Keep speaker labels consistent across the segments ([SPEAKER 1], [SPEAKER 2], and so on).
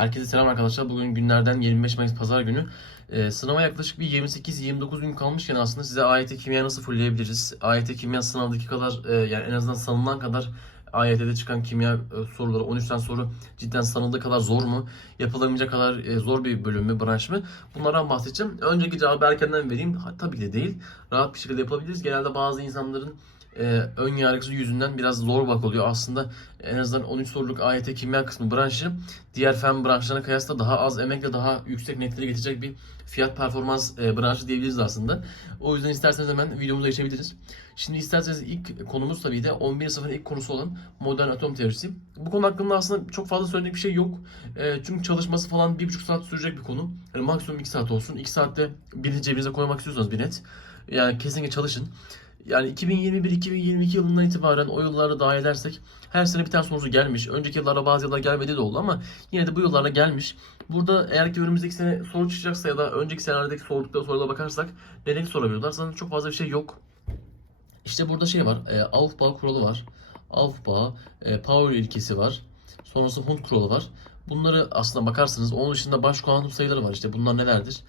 [SPEAKER 1] Herkese selam arkadaşlar. Bugün günlerden 25 Mayıs Pazar günü. Ee, sınava yaklaşık bir 28-29 gün kalmışken aslında size AYT kimya nasıl fullleyebiliriz? AYT kimya sınavdaki kadar e, yani en azından sanılan kadar AYT'de çıkan kimya e, soruları 13 tane soru cidden sanıldığı kadar zor mu? Yapılamayacak kadar e, zor bir bölüm mü, branş mı? Bunlardan bahsedeceğim. Önceki cevabı erkenden vereyim. Ha, tabii ki de değil. Rahat bir şekilde yapabiliriz. Genelde bazı insanların e, ön yargısı yüzünden biraz zor bak oluyor. Aslında en azından 13 soruluk AYT kimya kısmı branşı diğer fen branşlarına kıyasla daha az emekle daha yüksek netleri getirecek bir fiyat performans e, branşı diyebiliriz aslında. O yüzden isterseniz hemen videomuza geçebiliriz. Şimdi isterseniz ilk konumuz tabii de 11 sınıfın ilk konusu olan modern atom teorisi. Bu konu hakkında aslında çok fazla söyleyecek bir şey yok. E, çünkü çalışması falan 1,5 saat sürecek bir konu. Yani maksimum 2 saat olsun. 2 saatte birini cebinize koymak istiyorsanız bir net. Yani kesinlikle çalışın. Yani 2021-2022 yılından itibaren o yıllarda dahil edersek her sene bir tane sorusu gelmiş. Önceki yıllarda bazı yıllar gelmedi de oldu ama yine de bu yıllarda gelmiş. Burada eğer ki önümüzdeki sene soru çıkacaksa ya da önceki senelerdeki sordukları sorulara bakarsak neleri sorabiliyorlar? Zaten çok fazla bir şey yok. İşte burada şey var. E, Aufbau kuralı var. Aufbau, e, Power ilkesi var. Sonrası Hund kuralı var. Bunları aslında bakarsanız onun dışında baş kuantum sayıları var. İşte bunlar nelerdir?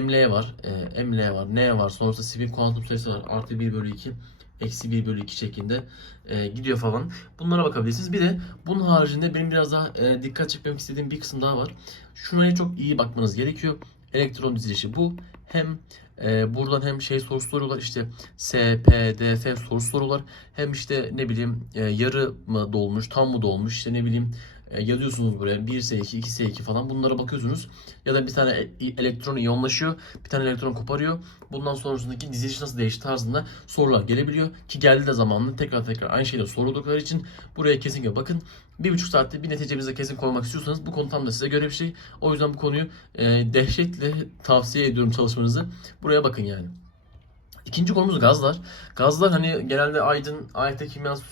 [SPEAKER 1] ML var, e, ML var, N var. Sonrasında sivil kuantum sayısı var. Artı 1 bölü 2, eksi 1 bölü 2 şeklinde e, gidiyor falan. Bunlara bakabilirsiniz. Bir de bunun haricinde benim biraz daha e, dikkat çekmek istediğim bir kısım daha var. Şuraya çok iyi bakmanız gerekiyor. Elektron dizilişi bu. Hem e, buradan hem şey sorusu soruyorlar işte S, P, D, F sorusu soruyorlar. Hem işte ne bileyim e, yarı mı dolmuş, tam mı dolmuş işte ne bileyim yazıyorsunuz buraya 1S2, 2S2 falan bunlara bakıyorsunuz. Ya da bir tane e- elektron iyonlaşıyor, bir tane elektron koparıyor. Bundan sonrasındaki diziliş nasıl değişti tarzında sorular gelebiliyor. Ki geldi de zamanında tekrar tekrar aynı şeyleri sordukları için buraya kesinlikle bakın. Bir buçuk saatte bir neticemize kesin koymak istiyorsanız bu konu tam da size göre bir şey. O yüzden bu konuyu e, dehşetle tavsiye ediyorum çalışmanızı. Buraya bakın yani. İkinci konumuz gazlar. Gazlar hani genelde Aydın, AYT kimya su-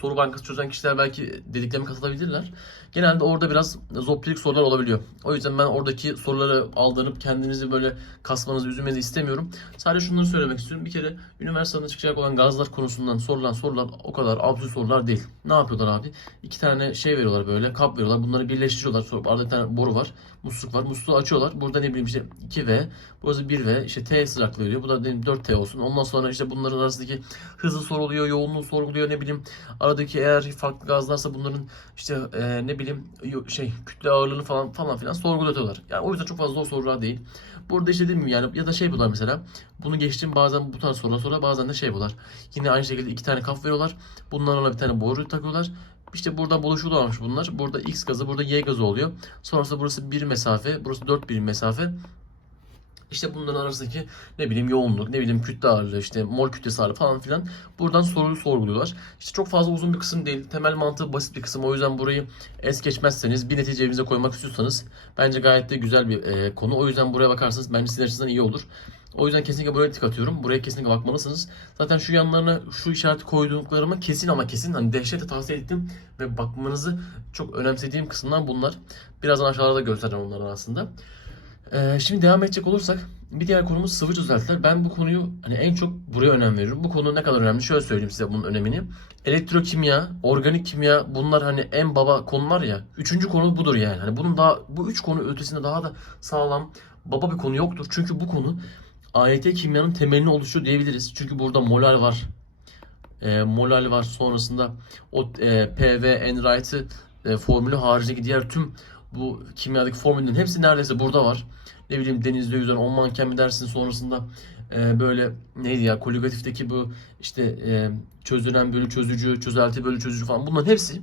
[SPEAKER 1] soru bankası çözen kişiler belki dediklerime katılabilirler. Genelde orada biraz zoplik sorular olabiliyor. O yüzden ben oradaki soruları aldırıp kendinizi böyle kasmanızı, üzülmenizi istemiyorum. Sadece şunları söylemek istiyorum. Bir kere üniversitede çıkacak olan gazlar konusundan sorulan sorular o kadar absürt sorular değil. Ne yapıyorlar abi? İki tane şey veriyorlar böyle, kap veriyorlar. Bunları birleştiriyorlar. Arada bir tane boru var, musluk var. Musluğu açıyorlar. Burada ne bileyim işte 2V, burası 1V, işte T sıcaklığı veriyor. Bu da diyelim 4T olsun. Ondan sonra işte bunların arasındaki hızı soruluyor, yoğunluğu soruluyor ne bileyim. Aradaki eğer farklı gazlarsa bunların işte e, ne bileyim şey kütle ağırlığını falan falan filan sorgulatıyorlar. Yani o yüzden çok fazla zor sorular değil. Burada işte dediğim yani ya da şey bular mesela. Bunu geçtim bazen bu tarz sorular sonra bazen de şey bular. Yine aynı şekilde iki tane kaf veriyorlar. Bunlarla bir tane boru takıyorlar. İşte burada buluşuyorlarmış bunlar. Burada X gazı, burada Y gazı oluyor. Sonrasında burası bir mesafe, burası 4 birim mesafe. İşte bunların arasındaki ne bileyim yoğunluk, ne bileyim kütle ağırlığı, işte mol kütlesi ağırlığı falan filan. Buradan soruyu sorguluyorlar. İşte çok fazla uzun bir kısım değil. Temel mantığı basit bir kısım. O yüzden burayı es geçmezseniz, bir netice evinize koymak istiyorsanız bence gayet de güzel bir e, konu. O yüzden buraya bakarsanız bence sizin açısından iyi olur. O yüzden kesinlikle buraya tık atıyorum. Buraya kesinlikle bakmalısınız. Zaten şu yanlarına şu işareti koyduklarıma kesin ama kesin hani dehşetle tavsiye ettim ve bakmanızı çok önemsediğim kısımdan bunlar. Birazdan aşağıda göstereceğim onları aslında. Ee, şimdi devam edecek olursak bir diğer konumuz sıvı çözeltiler. Ben bu konuyu hani en çok buraya önem veriyorum. Bu konu ne kadar önemli? Şöyle söyleyeyim size bunun önemini. Elektrokimya, organik kimya bunlar hani en baba konular ya. Üçüncü konu budur yani. Hani bunun daha bu üç konu ötesinde daha da sağlam baba bir konu yoktur. Çünkü bu konu AYT kimyanın temelini oluşturuyor diyebiliriz. Çünkü burada molal var. E, molal var. Sonrasında o e, PV, Enright'ı e, formülü haricindeki diğer tüm bu kimyadaki formüllerin hepsi neredeyse burada var. Ne bileyim denizde yüzen 10 manken mi dersin sonrasında e, böyle neydi ya koligatif'teki bu işte e, çözülen bölü çözücü, çözelti bölü çözücü falan bunların hepsi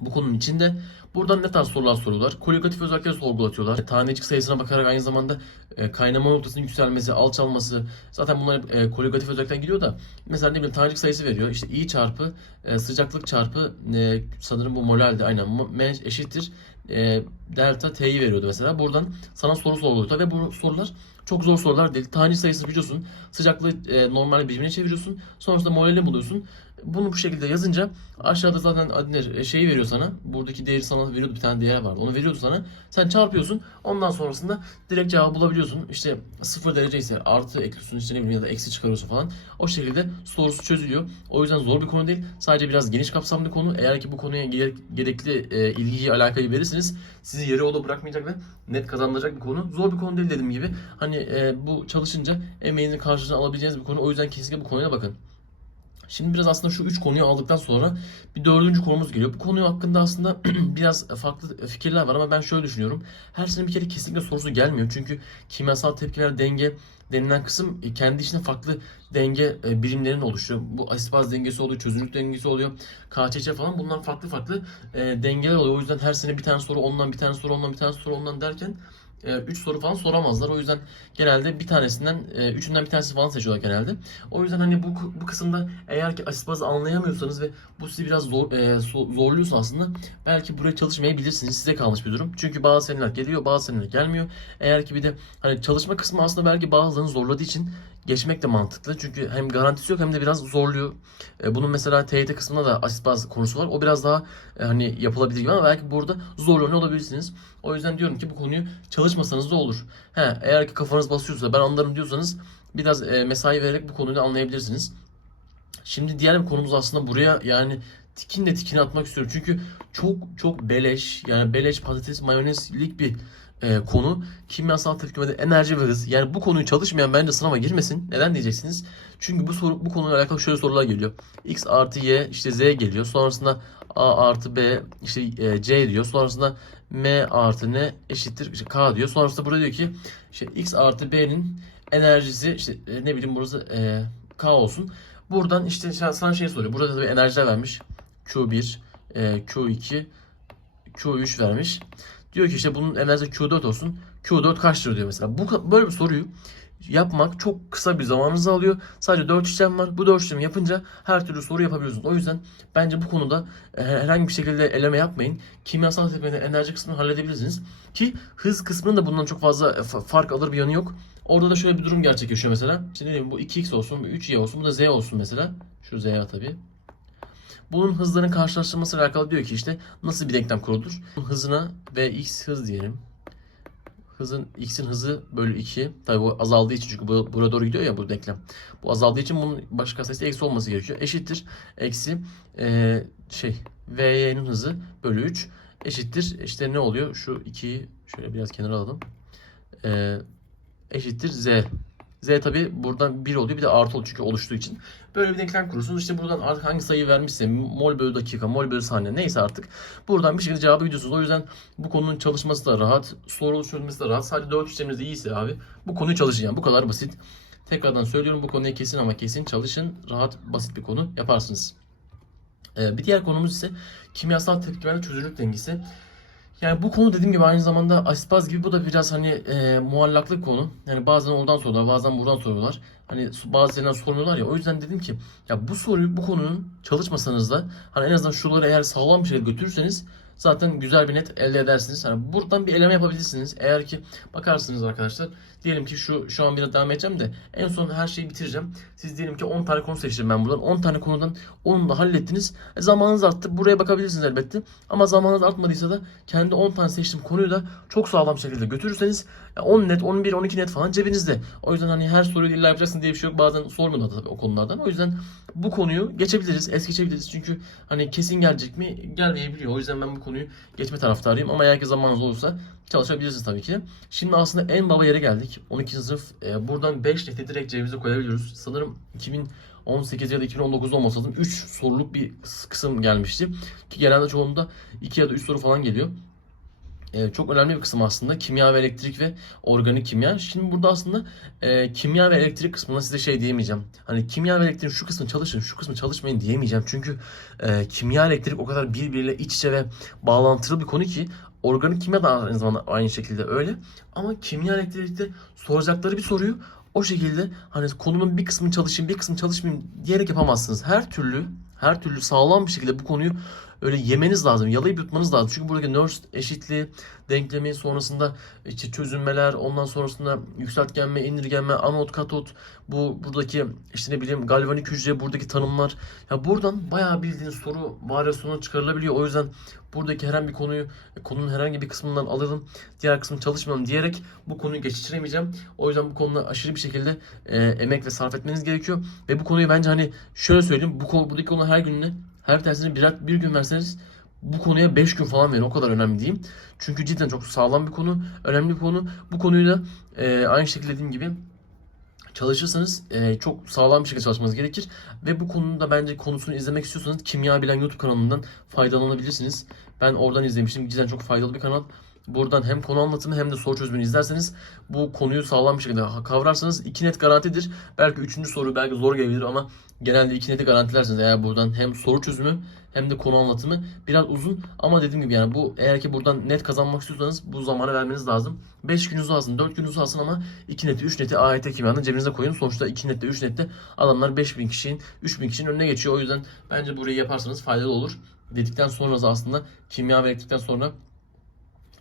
[SPEAKER 1] bu konunun içinde. Buradan ne tarz sorular soruyorlar? Koligatif özellikleri sorgulatıyorlar. Tanecik sayısına bakarak aynı zamanda e, kaynama noktasının yükselmesi, alçalması. Zaten bunlar hep e, özellikten gidiyor da. Mesela ne bileyim tanecik sayısı veriyor. İşte I çarpı e, sıcaklık çarpı e, sanırım bu molalde aynen. M eşittir e, delta T'yi veriyordu mesela. Buradan sana soru soruluyor ve bu sorular çok zor sorular değil. Tanecik sayısını biliyorsun. Sıcaklığı e, normal birbirine çeviriyorsun. Sonrasında molalini buluyorsun. Bunu bu şekilde yazınca aşağıda zaten Adiner e, şeyi veriyor sana. Buradaki değeri sana veriyordu bir tane değer vardı. Onu veriyordu sana. Sen çarpıyorsun. Ondan sonrasında direkt cevabı bulabiliyorsun. İşte sıfır derece ise artı ekliyorsun işte ne bileyim ya da eksi çıkarıyorsun falan. O şekilde sorusu çözülüyor. O yüzden zor bir konu değil. Sadece biraz geniş kapsamlı konu. Eğer ki bu konuya gere- gerekli e, ilgiyi alakayı verirseniz siz sizi yarı yolda bırakmayacak ve net kazandıracak bir konu. Zor bir konu değil dediğim gibi. Hani e, bu çalışınca emeğinizin karşılığını alabileceğiniz bir konu. O yüzden kesinlikle bu konuya bakın. Şimdi biraz aslında şu üç konuyu aldıktan sonra bir dördüncü konumuz geliyor. Bu konu hakkında aslında biraz farklı fikirler var ama ben şöyle düşünüyorum. Her sene bir kere kesinlikle sorusu gelmiyor. Çünkü kimyasal tepkiler denge denilen kısım e, kendi içinde farklı denge e, birimlerinin oluşuyor. Bu asit baz dengesi oluyor, çözünürlük dengesi oluyor, KÇÇ falan bunlar farklı farklı e, dengeler oluyor. O yüzden her sene bir tane soru ondan, bir tane soru ondan, bir tane soru ondan derken 3 soru falan soramazlar. O yüzden genelde bir tanesinden, e, üçünden bir tanesi falan seçiyorlar genelde. O yüzden hani bu bu kısımda eğer ki asit bazı anlayamıyorsanız ve bu sizi biraz zor, e, zorluyorsa aslında belki buraya çalışmayabilirsiniz. Size kalmış bir durum. Çünkü bazı seneler geliyor, bazı seneler gelmiyor. Eğer ki bir de hani çalışma kısmı aslında belki bazılarını zorladığı için geçmek de mantıklı. Çünkü hem garantisi yok hem de biraz zorluyor. E, bunun mesela TYT kısmında da asit baz konusu var. O biraz daha e, hani yapılabilir gibi ama belki burada zorlanıyor olabilirsiniz. O yüzden diyorum ki bu konuyu çalışmasanız da olur. He, eğer ki kafanız basıyorsa ben anlarım diyorsanız biraz e, mesai vererek bu konuyu anlayabilirsiniz. Şimdi diğer bir konumuz aslında buraya yani tikinle tikini atmak istiyorum. Çünkü çok çok beleş yani beleş patates mayonezlik bir e, konu. Kimyasal tepkimede enerji ve hız. Yani bu konuyu çalışmayan bence sınava girmesin. Neden diyeceksiniz? Çünkü bu soru bu konuyla alakalı şöyle sorular geliyor. X artı Y işte Z geliyor. Sonrasında A artı B işte e, C diyor. Sonrasında M artı N eşittir işte K diyor. Sonrasında burada diyor ki işte X artı B'nin enerjisi işte e, ne bileyim burası e, K olsun. Buradan işte sana şey soruyor. Burada tabii enerjiler vermiş. Q1, e, Q2, Q3 vermiş. Diyor ki işte bunun enerjisi Q4 olsun. Q4 kaçtır diyor mesela. Bu böyle bir soruyu yapmak çok kısa bir zamanınızı alıyor. Sadece 4 işlem var. Bu 4 işlemi yapınca her türlü soru yapabiliyorsunuz. O yüzden bence bu konuda e, herhangi bir şekilde eleme yapmayın. Kimyasal tepkimede enerji kısmını halledebilirsiniz. Ki hız kısmının da bundan çok fazla e, fa- fark alır bir yanı yok. Orada da şöyle bir durum gerçekleşiyor mesela. İşte ne bu 2x olsun, bu 3y olsun, bu da z olsun mesela. Şu z tabii. Bunun hızların karşılaştırmasıyla alakalı diyor ki işte nasıl bir denklem kurulur? Hızına ve x hız diyelim. Hızın x'in hızı bölü 2. Tabi bu azaldığı için çünkü bu buraya doğru gidiyor ya bu denklem. Bu azaldığı için bunun başka sayısı eksi olması gerekiyor. Eşittir eksi e, şey vy'nin hızı bölü 3 eşittir işte ne oluyor? Şu 2'yi şöyle biraz kenara alalım. E, eşittir z. Z tabi buradan 1 oluyor bir de artı oluyor çünkü oluştuğu için. Böyle bir denklem kurursunuz. İşte buradan artık hangi sayı vermişse mol bölü dakika, mol bölü saniye neyse artık buradan bir şekilde cevabı gidiyorsunuz. O yüzden bu konunun çalışması da rahat, soru çözmesi de rahat. Sadece 4 işleminiz iyiyse abi bu konuyu çalışın yani bu kadar basit. Tekrardan söylüyorum bu konuya kesin ama kesin çalışın. Rahat, basit bir konu yaparsınız. Ee, bir diğer konumuz ise kimyasal tepkimelerde çözünürlük dengesi. Yani bu konu dediğim gibi aynı zamanda asitbaz gibi bu da biraz hani e, muallaklık konu. Yani bazen oradan soruyorlar, bazen buradan soruyorlar. Hani bazı yerden sormuyorlar ya. O yüzden dedim ki ya bu soruyu bu konunun çalışmasanız da hani en azından şuraları eğer sağlam bir şekilde götürürseniz zaten güzel bir net elde edersiniz. Hani buradan bir eleme yapabilirsiniz. Eğer ki bakarsınız arkadaşlar diyelim ki şu şu an biraz devam edeceğim de en son her şeyi bitireceğim. Siz diyelim ki 10 tane konu seçtim ben buradan. 10 tane konudan 10'unu da hallettiniz. E, zamanınız arttı. Buraya bakabilirsiniz elbette. Ama zamanınız artmadıysa da kendi 10 tane seçtiğim konuyu da çok sağlam şekilde götürürseniz 10 net, 11, 12 net falan cebinizde. O yüzden hani her soruyu illa yapacaksın diye bir şey yok. Bazen sormuyorlar tabii o konulardan. O yüzden bu konuyu geçebiliriz, es geçebiliriz. Çünkü hani kesin gelecek mi? Gelmeyebiliyor. O yüzden ben bu konuyu geçme taraftarıyım. Ama eğer ki zamanınız olursa çalışabilirsiniz tabii ki. Şimdi aslında en baba yere geldik. 12. sınıf. E, buradan 5 neti direkt cebimize koyabiliyoruz. Sanırım 2018 ya da 2019'da olmasa lazım. 3 soruluk bir kısım gelmişti. Ki genelde çoğunda 2 ya da 3 soru falan geliyor. Ee, çok önemli bir kısım aslında kimya ve elektrik ve organik kimya. Şimdi burada aslında e, kimya ve elektrik kısmına size şey diyemeyeceğim. Hani kimya ve elektrik şu kısmı çalışın, şu kısmı çalışmayın diyemeyeceğim. Çünkü e, kimya elektrik o kadar birbiriyle iç içe ve bağlantılı bir konu ki organik kimya da aynı zamanda aynı şekilde öyle. Ama kimya elektrikte soracakları bir soruyu o şekilde hani konunun bir kısmını çalışayım, bir kısmını çalışmayayım diyerek yapamazsınız. Her türlü her türlü sağlam bir şekilde bu konuyu öyle yemeniz lazım. Yalayıp yutmanız lazım. Çünkü buradaki Nernst eşitliği denklemi sonrasında işte çözünmeler, ondan sonrasında yükseltgenme, indirgenme, anot, katot, bu buradaki işte ne bileyim galvanik hücre, buradaki tanımlar. Ya buradan bayağı bildiğiniz soru varyasyonu çıkarılabiliyor. O yüzden buradaki herhangi bir konuyu konunun herhangi bir kısmından alalım, diğer kısmını çalışmayalım diyerek bu konuyu geçiştiremeyeceğim. O yüzden bu konuda aşırı bir şekilde e, emek ve sarf etmeniz gerekiyor. Ve bu konuyu bence hani şöyle söyleyeyim. Bu buradaki konu her gününe her tersine birer, bir gün verseniz bu konuya 5 gün falan verin. O kadar önemli diyeyim. Çünkü cidden çok sağlam bir konu. Önemli bir konu. Bu konuyu da e, aynı şekilde dediğim gibi çalışırsanız e, çok sağlam bir şekilde çalışmanız gerekir. Ve bu konuda bence konusunu izlemek istiyorsanız Kimya Bilen YouTube kanalından faydalanabilirsiniz. Ben oradan izlemiştim. Cidden çok faydalı bir kanal. Buradan hem konu anlatımı hem de soru çözümünü izlerseniz bu konuyu sağlam bir şekilde kavrarsanız iki net garantidir. Belki üçüncü soru belki zor gelebilir ama genelde iki neti garantilersiniz eğer buradan hem soru çözümü hem de konu anlatımı biraz uzun ama dediğim gibi yani bu eğer ki buradan net kazanmak istiyorsanız bu zamana vermeniz lazım. 5 gününüz alsın, 4 gününüz alsın ama 2 neti, 3 neti AYT kimyanın cebinize koyun. Sonuçta 2 nette, 3 nette adamlar 5000 kişinin, 3000 kişinin önüne geçiyor. O yüzden bence burayı yaparsanız faydalı olur. Dedikten sonra da aslında kimya verdikten sonra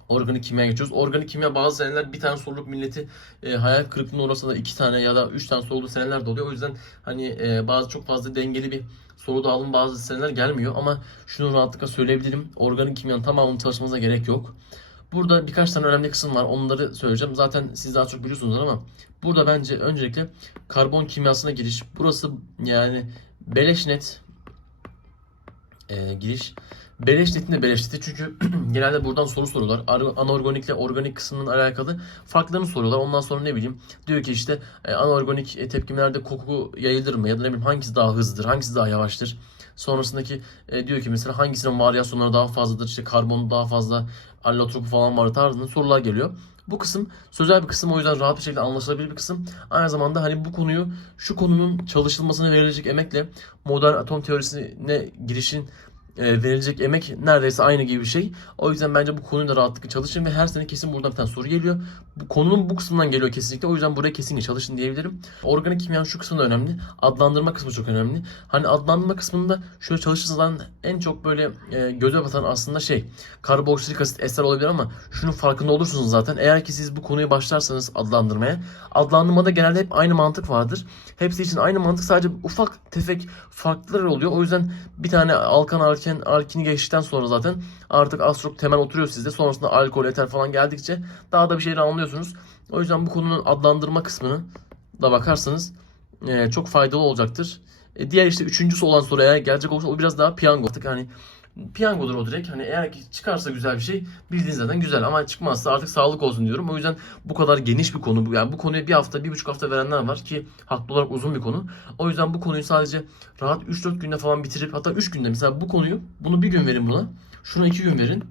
[SPEAKER 1] organik kimya geçiyoruz. Organik kimya bazı seneler bir tane soruluk milleti e, hayal kırıklığına uğrasa da iki tane ya da üç tane sorulu seneler de oluyor. O yüzden hani e, bazı çok fazla dengeli bir soru dağılım bazı seneler gelmiyor ama şunu rahatlıkla söyleyebilirim. Organik kimyanın tamamını çalışmanıza gerek yok. Burada birkaç tane önemli kısım var. Onları söyleyeceğim. Zaten siz daha çok biliyorsunuz ama burada bence öncelikle karbon kimyasına giriş. Burası yani beleş net e, giriş. Beleş netin de beleş neti çünkü genelde buradan soru soruyorlar. Ar- Anorganikle organik kısmının alakalı farklarını soruyorlar. Ondan sonra ne bileyim diyor ki işte e, anorganik e, tepkimelerde koku yayılır mı ya da ne bileyim hangisi daha hızlıdır, hangisi daha yavaştır. Sonrasındaki e, diyor ki mesela hangisinin varyasyonları daha fazladır, işte karbon daha fazla, allotropu falan var tarzında sorular geliyor. Bu kısım sözel bir kısım o yüzden rahat bir şekilde anlaşılabilir bir kısım. Aynı zamanda hani bu konuyu şu konunun çalışılmasına verilecek emekle modern atom teorisine girişin e, verilecek emek neredeyse aynı gibi bir şey. O yüzden bence bu konuyu da rahatlıkla çalışın ve her sene kesin buradan bir tane soru geliyor. Bu konunun bu kısmından geliyor kesinlikle. O yüzden buraya kesinlikle çalışın diyebilirim. Organik kimyanın şu kısmı da önemli. Adlandırma kısmı çok önemli. Hani adlandırma kısmında şöyle çalışırsanız en çok böyle e, göze batan aslında şey karboksilik asit ester olabilir ama şunun farkında olursunuz zaten. Eğer ki siz bu konuyu başlarsanız adlandırmaya adlandırmada genelde hep aynı mantık vardır. Hepsi için aynı mantık sadece ufak tefek farklılar oluyor. O yüzden bir tane alkan alken alkini geçtikten sonra zaten artık az çok temel oturuyor sizde. Sonrasında alkol, eter falan geldikçe daha da bir şeyler anlıyorsunuz. O yüzden bu konunun adlandırma kısmını da bakarsanız e, çok faydalı olacaktır. E, diğer işte üçüncüsü olan soruya gelecek olursa o biraz daha piyango. Artık hani piyangodur o direkt. Hani eğer ki çıkarsa güzel bir şey bildiğiniz zaten güzel ama çıkmazsa artık sağlık olsun diyorum. O yüzden bu kadar geniş bir konu. Yani bu konuya bir hafta, bir buçuk hafta verenler var ki haklı olarak uzun bir konu. O yüzden bu konuyu sadece rahat 3-4 günde falan bitirip hatta 3 günde mesela bu konuyu bunu bir gün verin buna. Şuna 2 gün verin.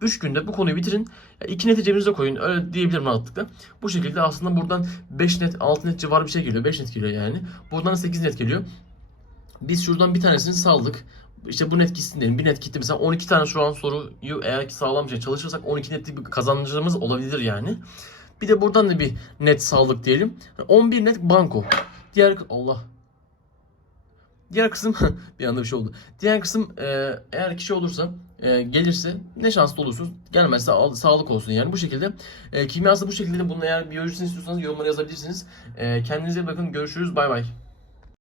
[SPEAKER 1] 3 günde bu konuyu bitirin. 2 neti cebinize koyun. Öyle diyebilirim rahatlıkla. Bu şekilde aslında buradan 5 net, 6 net civarı bir şey geliyor. 5 net geliyor yani. Buradan 8 net geliyor. Biz şuradan bir tanesini saldık. İşte bu net gitsin diyelim. Bir net gitti. Mesela 12 tane şu an soruyu eğer ki sağlam şey çalışırsak 12 netlik bir kazancımız olabilir yani. Bir de buradan da bir net sağlık diyelim. 11 net banko. Diğer Allah. Diğer kısım bir anda bir şey oldu. Diğer kısım e, eğer kişi olursa e, gelirse ne şanslı olursunuz. Gelmezse al, sağlık olsun yani bu şekilde. E, kimyası bu şekilde. Bunun eğer biyolojisini istiyorsanız yorumlara yazabilirsiniz. E, kendinize bakın. Görüşürüz. Bay bay.